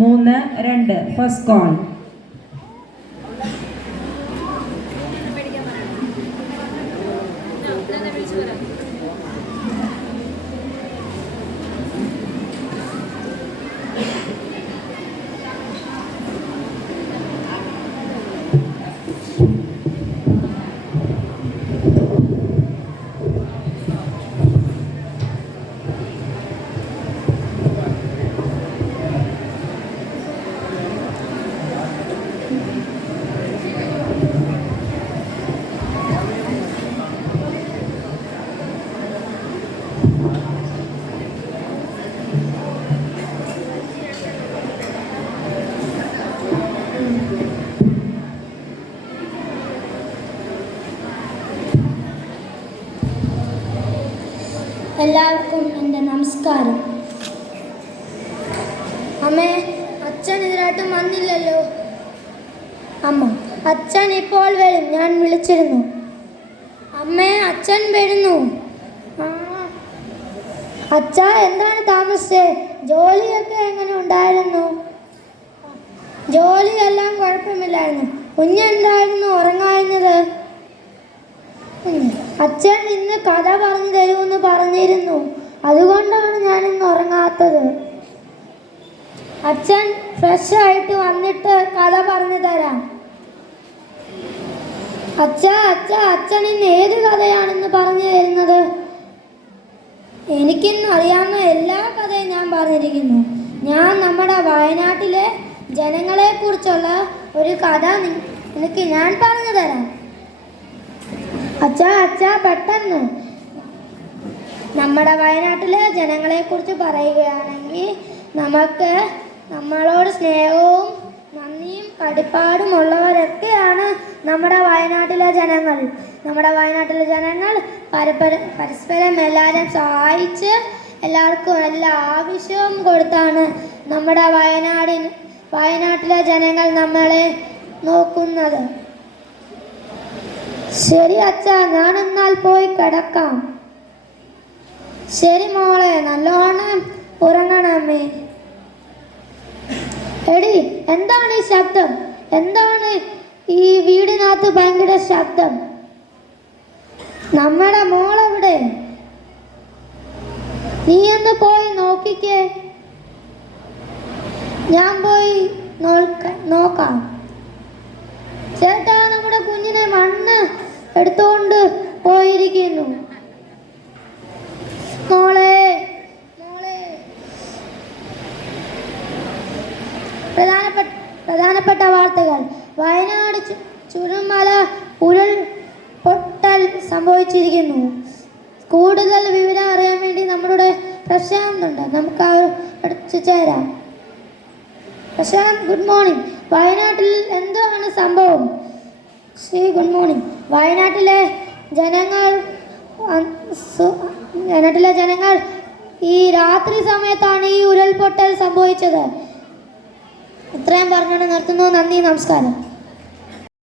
3-2. First call. എല്ലാവർക്കും എൻ്റെ നമസ്കാരം. അമ്മേ, അച്ഛൻ ഇതിനായിട്ടും വന്നില്ലല്ലോ. അമ്മ, അച്ഛൻ ഇപ്പോൾ വരും, ഞാൻ വിളിച്ചിരുന്നു. അമ്മേ, അച്ഛൻ വരുന്നു. അച്ഛ, എന്താണ് താമസിച്ചേ? ജോലിയൊക്കെ എങ്ങനെ ഉണ്ടായിരുന്നു? ജോലിയെല്ലാം കുഴപ്പമില്ലായിരുന്നു. കുഞ്ഞെന്തായിരുന്നു ഉറങ്ങാഞ്ഞത്? അച്ഛൻ ഇന്ന് കഥ പറഞ്ഞു തരുമെന്ന് പറഞ്ഞിരുന്നു, അതുകൊണ്ടാണ് ഞാൻ ഇന്ന് ഉറങ്ങാത്തത്. അച്ഛൻ ഫ്രഷ് ആയിട്ട് വന്നിട്ട് കഥ പറഞ്ഞു തരാം. അച്ഛൻ ഇന്ന് ഏത് കഥയാണെന്ന് പറഞ്ഞു തരുന്നത്? എനിക്കിന്ന് അറിയാവുന്ന എല്ലാ കഥയും ഞാൻ പറഞ്ഞിരിക്കുന്നു. ഞാൻ നമ്മുടെ വയനാട്ടിലെ ജനങ്ങളെ കുറിച്ചുള്ള ഒരു കഥ നിനക്ക് ഞാൻ പറഞ്ഞു തരാം. അച്ഛാ പെട്ടെന്ന്. നമ്മുടെ വയനാട്ടിലെ ജനങ്ങളെ കുറിച്ച് പറയുകയാണെങ്കിൽ നമ്മളോട് സ്നേഹവും നന്ദിയും കടപ്പാടും ഉള്ളവരൊക്കെയാണ് നമ്മുടെ വയനാട്ടിലെ ജനങ്ങൾ. നമ്മുടെ വയനാട്ടിലെ ജനങ്ങൾ പരസ്പരം എല്ലാവരും സഹായിച്ച് എല്ലാവർക്കും എല്ലാ ആവശ്യവും കൊടുത്താണ് നമ്മുടെ വയനാട്ടിലെ ജനങ്ങൾ നമ്മളെ നോക്കുന്നത്. ശരി അച്ഛാ, ഞാനെന്നാൽ പോയി കിടക്കാം. ശരി മോളെ, നല്ലോണം ഉറങ്ങണമേ. എടി, എന്താണ് ഈ ശബ്ദം? എന്താണ് ഈ വീടിനകത്ത് ഭയങ്കര ശബ്ദം? നമ്മുടെ മോളെവിടെ? നീ ഒന്ന് പോയി നോക്കിക്കേ. ഞാൻ പോയി നോക്കാം. ചേട്ടാ, നമ്മുടെ കുഞ്ഞിനെ മണ്ണ് എടുത്തുകൊണ്ട് പോയിരിക്കുന്നു. മോളെ. പ്രധാനപ്പെട്ട വാർത്തകൾ. വയനാട് ചുരംമല ഉരുൾപൊട്ടൽ സംഭവിച്ചിരിക്കുന്നു. കൂടുതൽ വിവരം അറിയാൻ വേണ്ടി നമ്മളുടെ പ്രശാന്ത് ഉണ്ട്, നമുക്ക് അടുത്ത് ചേരാം. Prashant, good morning. വയനാട്ടിൽ എന്താണ് സംഭവം? Good morning. വയനാട്ടിലെ ജനങ്ങൾ ഈ രാത്രി സമയത്താണ് ഈ ഉരുൾപൊട്ടൽ സംഭവിച്ചത്. ഇത്രയും പറഞ്ഞുകൊണ്ട് നിർത്തുന്നു. നന്ദി, നമസ്കാരം.